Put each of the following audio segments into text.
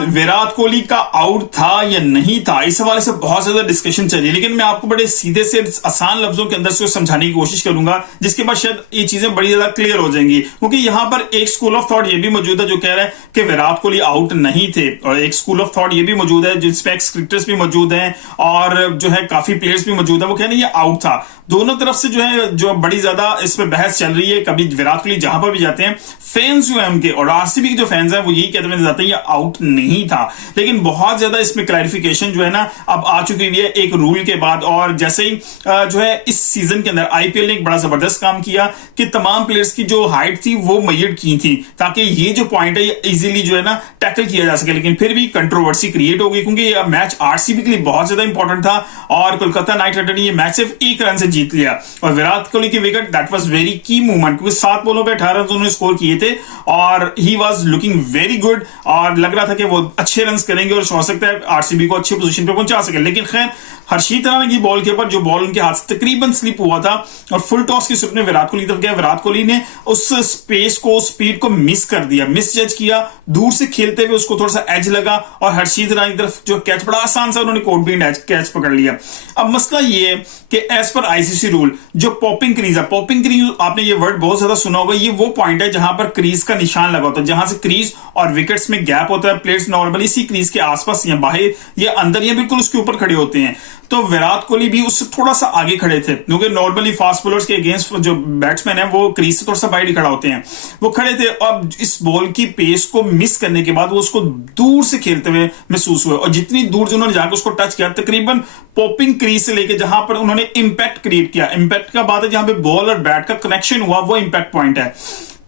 विराट कोहली का आउट था या नहीं था, इस हवाले से बहुत ज्यादा डिस्कशन चली, लेकिन मैं आपको बड़े सीधे से आसान लफ्जों के अंदर से समझाने की कोशिश करूंगा, जिसके बाद शायद ये चीजें बड़ी ज्यादा क्लियर हो जाएंगी। क्योंकि यहां पर एक स्कूल ऑफ थॉट ये भी मौजूद है जो कह रहा है कि विराट कोहली आउट नहीं थे, और एक स्कूल ऑफ थॉट ये भी मौजूद है जिसमें एक्स क्रिकेटर्स भी मौजूद हैं और जो है काफी प्लेयर्स भी मौजूद है, वो कह रहे हैं ये आउट था। दोनों तरफ से जो है जो बड़ी ज्यादा इस पर बहस चल रही है। कभी विराट कोहली जहां पर भी जाते हैं, फैंस जो है उनके और आरसीबी के जो फैंस हैं वो यही कहते हुए जाते हैं ये आउट नहीं था। लेकिन बहुत ज्यादा इसमें क्लैरिफिकेशन जो है ना अब आ चुकी है एक रूल के बाद, और जैसे ही जो है इस सीजन के अंदर आईपीएल ने एक बड़ा जबरदस्त काम किया कि तमाम प्लेयर्स की जो हाइट थी वो मैयड की थी, ताकि ये जो पॉइंट है ये इजीली जो है ना टैकल किया जा सके। लेकिन फिर भी कंट्रोवर्सी क्रिएट हो गई, क्योंकि ये मैच आरसीबी के लिए बहुत ज्यादा इंपॉर्टेंट था और कोलकाता नाइट राइडर ने ये मैच सिर्फ 1 रन से जीत लिया। और विराट कोहली की विकेट दैट वाज वेरी की मूवमेंट, क्योंकि 7 बॉलों पे 18 रन उन्होंने स्कोर किए थे और he was looking very good, और लग रहा था कि वो अच्छे रन करेंगे और हो सकता है आरसीबी को अच्छी पोजीशन पे पहुंचा सके। लेकिन खैर हर्षीत राणा की बॉल के ऊपर जो बॉल उनके हाथ से तकरीबन स्लिप हुआ था और फुल टॉस की स्लिप ने विराट कोहली तरफ गया, विराट कोहली ने उस स्पेस को स्पीड को मिस कर दिया, मिस जज किया, दूर से खेलते हुए उसको थोड़ा सा एज लगा और हर्षीत राणा की तरफ जो कैच बड़ा आसान सा उन्होंने कोर्ट बीन कैच पकड़ लिया। अब मसला ये है कि एज पर आईसीसी रूल जो पॉपिंग क्रीज है, पॉपिंग क्रीज आपने ये वर्ड बहुत ज्यादा सुना होगा, ये वो पॉइंट है जहां पर क्रीज का निशान लगा होता है, जहां से क्रीज और विकेट्स में गैप होता है। प्लेयर्स नॉर्मली इसी क्रीज के आसपास या बाहर या अंदर या बिल्कुल उसके ऊपर खड़े होते हैं। तो विराट कोहली भी उससे थोड़ा सा आगे खड़े थे, क्योंकि नॉर्मली फास्ट बॉलर्स के अगेंस्ट जो बैट्समैन है वो क्रीज से थोड़ा सा बाहर खड़ा होते हैं, वो खड़े थे। अब इस बॉल की पेस को मिस करने के बाद वो उसको दूर से खेलते हुए महसूस हुए, और जितनी दूर उन्होंने जाकर उसको टच किया, तकरीबन पॉपिंग क्रीज से लेके जहां पर उन्होंने इंपैक्ट क्रिएट किया, इंपैक्ट का बात है जहां पे बॉल और बैट का कनेक्शन हुआ, वो इंपैक्ट पॉइंट है।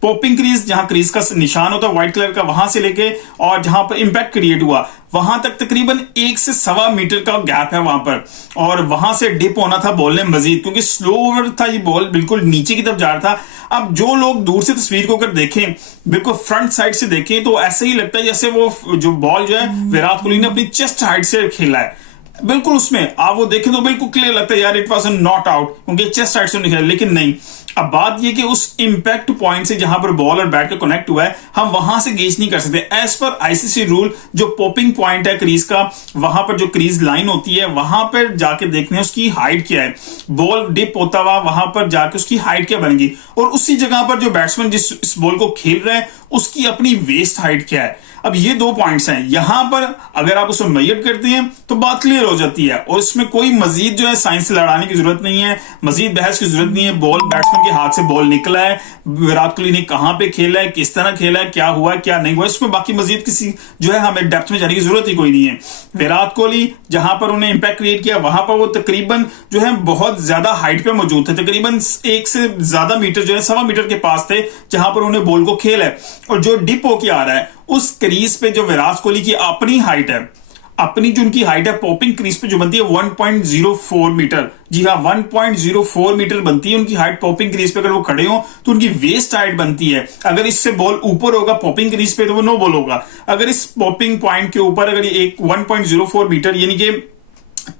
पॉपिंग क्रीज जहां क्रीज का निशान होता है व्हाइट कलर का, वहां से लेके और जहां पर इंपैक्ट क्रिएट हुआ वहां तक तकरीबन 1 से 1.25 मीटर का गैप है वहां पर, और वहां से डिप होना था बॉल ने मजीद, क्योंकि स्लो ओवर था ये, बॉल बिल्कुल नीचे की तरफ जा रहा था। अब जो लोग दूर से तस्वीर को अगर देखें, बिल्कुल फ्रंट साइड से देखें, तो ऐसे ही लगता है जैसे वो जो बॉल जो है विराट कोहली ने अपनी चेस्ट हाइट से खेला है, बिल्कुल उसमें आप वो देखें तो बिल्कुल क्लियर लगता है यार इट वाज नॉट आउट, क्योंकि चेस्ट साइड से निकला। लेकिन नहीं, अब बात ये कि उस इंपैक्ट पॉइंट से जहां पर बॉल और बैट का कनेक्ट हुआ है, हम वहां से गेज नहीं कर सकते। एज पर आईसीसी रूल जो पॉपिंग पॉइंट है क्रीज का, वहां पर जो क्रीज लाइन होती है वहां पर जाके देखने हैं उसकी हाइट क्या है, बॉल डिप होता हुआ वहां पर जाके उसकी हाइट क्या बनेगी, और उसी जगह पर जो बैट्समैन जिस इस बॉल को खेल रहा है उसकी अपनी वेस्ट हाइट क्या है। अब ये 2 पॉइंट्स हैं, यहां पर अगर आप उसको मेजर करते हैं तो बात क्लियर हो जाती है, और इसमें कोई मजीद जो है साइंस से लड़ाने की जरूरत नहीं है, मजीद बहस की जरूरत नहीं है। बॉल बैट्समैन के हाथ से बॉल निकला है, विराट कोहली ने कहां पे खेला है, किस तरह खेला है, क्या हुआ क्या नहीं हुआ, इसमें बाकी मजीद किसी जो है हमें डेप्थ में जाने की जरूरत ही कोई नहीं है। विराट कोहली जहां पर उन्हें इंपैक्ट क्रिएट किया वहां पर वो तकरीबन जो है बहुत ज्यादा हाइट पे मौजूद थे, तकरीबन 1 से ज्यादा मीटर जो है 1.25 मीटर के पास थे जहां पर उन्हें बॉल को खेला है। और जो डिप होके आ रहा है उस क्रीज पे जो विराट कोहली की अपनी हाइट है, अपनी जो उनकी हाइट है पॉपिंग क्रीज पे जो बनती है 1.04 मीटर, जी हाँ 1.04 मीटर बनती है उनकी हाइट पॉपिंग क्रीज पे। अगर वो खड़े हो तो उनकी वेस्ट हाइट बनती है, अगर इससे बॉल ऊपर होगा पॉपिंग क्रीज पे तो वो नो बॉल होगा। अगर इस पॉपिंग पॉइंट के ऊपर अगर एक 1.04 मीटर यानी कि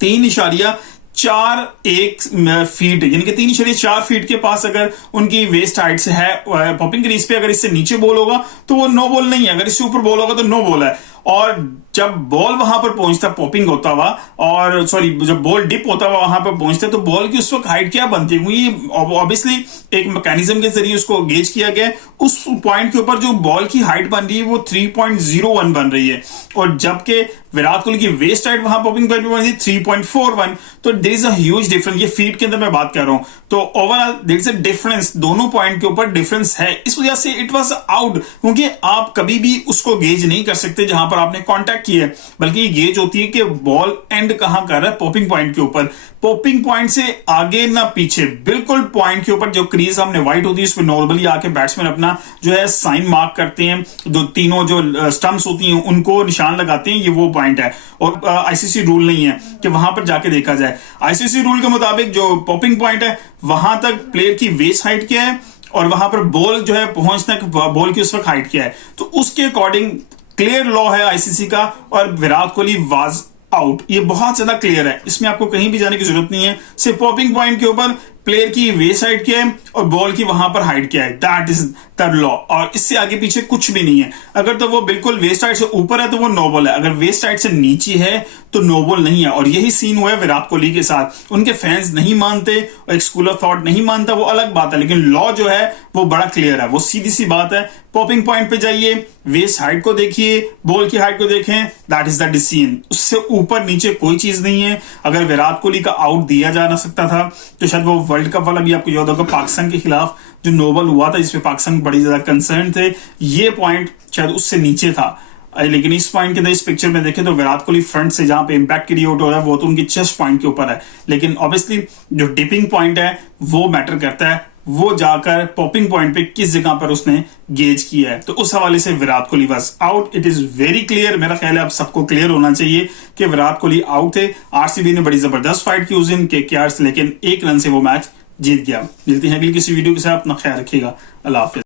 3.41 फीट यानी कि 3.4 फीट के पास अगर उनकी वेस्ट हाइट से है पॉपिंग क्रीज पे, अगर इससे नीचे बॉल होगा तो वो नो बॉल नहीं है, अगर इससे ऊपर बॉल होगा तो नो बॉल है। और जब बॉल वहां पर पहुंचता पॉपिंग होता हुआ, और सॉरी जब बॉल डिप होता हुआ वहां पर पहुंचता है, तो बॉल की उस वक्त हाइट क्या बनती है, क्योंकि ऑब्वियसली एक मैकेनिज्म के जरिए उसको गेज किया गया, उस पॉइंट के ऊपर जो बॉल की हाइट बन रही है वो 3.01 बन रही है, और जबकि विराट कोहली की वेस्ट हाइट वहां पॉपिंग पॉइंट पे बन रही है 3.41, तो there is a huge difference. ये फीट के अंदर मैं बात कर रहा हूं, तो overall there is a difference, दोनों पॉइंट के ऊपर डिफरेंस है, इस वजह से इट वाज आउट। क्योंकि आप कभी भी उसको गेज नहीं कर सकते जहां पर आपने कांटेक्ट किया है, बल्कि ये गेज होती है कि बॉल एंड कहां कर रहा है पॉपिंग पॉइंट के ऊपर, पॉपिंग पॉइंट से आगे ना पीछे, बिल्कुल पॉइंट के ऊपर जो क्रीज हमने व्हाइट होती है उस पर नॉर्मली आके बैट्समैन अपना जो है साइन मार्क करते हैं, जो तीनों जो स्टंप्स होती हैं उनको निशान लगाते हैं, ये वो पॉइंट है। और आईसीसी रूल नहीं है कि वहां पर जाके देखा जाए, आईसीसी रूल के मुताबिक जो पॉपिंग पॉइंट है वहां तक प्लेयर की वेस्ट हाइट क्या है और वहां पर बॉल जो है पहुंचने बॉल की उस वक्त हाइट क्या है, तो उसके अकॉर्डिंग क्लियर लॉ है आईसीसी का, और विराट कोहली वाज आउट, ये बहुत ज्यादा क्लियर है, इसमें आपको कहीं भी जाने की जरूरत नहीं है। सिर्फ पॉपिंग पॉइंट के ऊपर प्लेयर की वेस्ट हाइट क्या है और बॉल की वहां पर हाइट क्या है, दैट इज द लॉ। और इससे आगे पीछे कुछ भी नहीं है। अगर तो वो बिल्कुल वेस्ट हाइट से ऊपर है तो वो नो बॉल है, अगर वेस्ट हाइट से नीचे है तो नो बॉल नहीं है। और यही सीन हुआ है विराट कोहली के साथ। उनके फैंस नहीं मानते और एक स्कूल ऑफ थॉट नहीं मानता, वो अलग बात है, लेकिन लॉ जो है वो बड़ा क्लियर है। वो सीधी सी बात है, पॉपिंग पॉइंट पे जाइए, वेस्ट हाइट को देखिए, बॉल की हाइट को देखें, दैट इज द डिसीजन। उससे ऊपर नीचे कोई चीज नहीं है। अगर विराट कोहली का आउट दिया जा ना सकता था तो शायद वो वर्ल्ड कप वाला भी आपको याद होगा पाकिस्तान के खिलाफ जो नो बॉल हुआ था जिसमें पाकिस्तान बड़ी ज्यादा कंसर्न थे, ये पॉइंट शायद उससे नीचे था। लेकिन इस पॉइंट के अंदर इस पिक्चर में देखें तो विराट कोहली फ्रंट से जहां पे इंपैक्ट क्रिएट हो रहा है वो तो उनकी चेस्ट पॉइंट के ऊपर है, लेकिन ऑब्वियसली जो डिपिंग पॉइंट है वो मैटर करता है। वो जाकर पॉपिंग पॉइंट पे किस जगह पर उसने गेज किया है, तो उस हवाले से Virat Kohli was out. It is very clear, मेरा ख्याल है अब सबको क्लियर होना चाहिए कि विराट कोहली आउट थे। आरसीबी ने बड़ी जबरदस्त फाइट की उस दिन केकेआर से, लेकिन 1 रन से वो मैच जीत गया। मिलते हैं अगली किसी वीडियो के साथ, अपना ख्याल रखिएगा, अल्लाह हाफिज।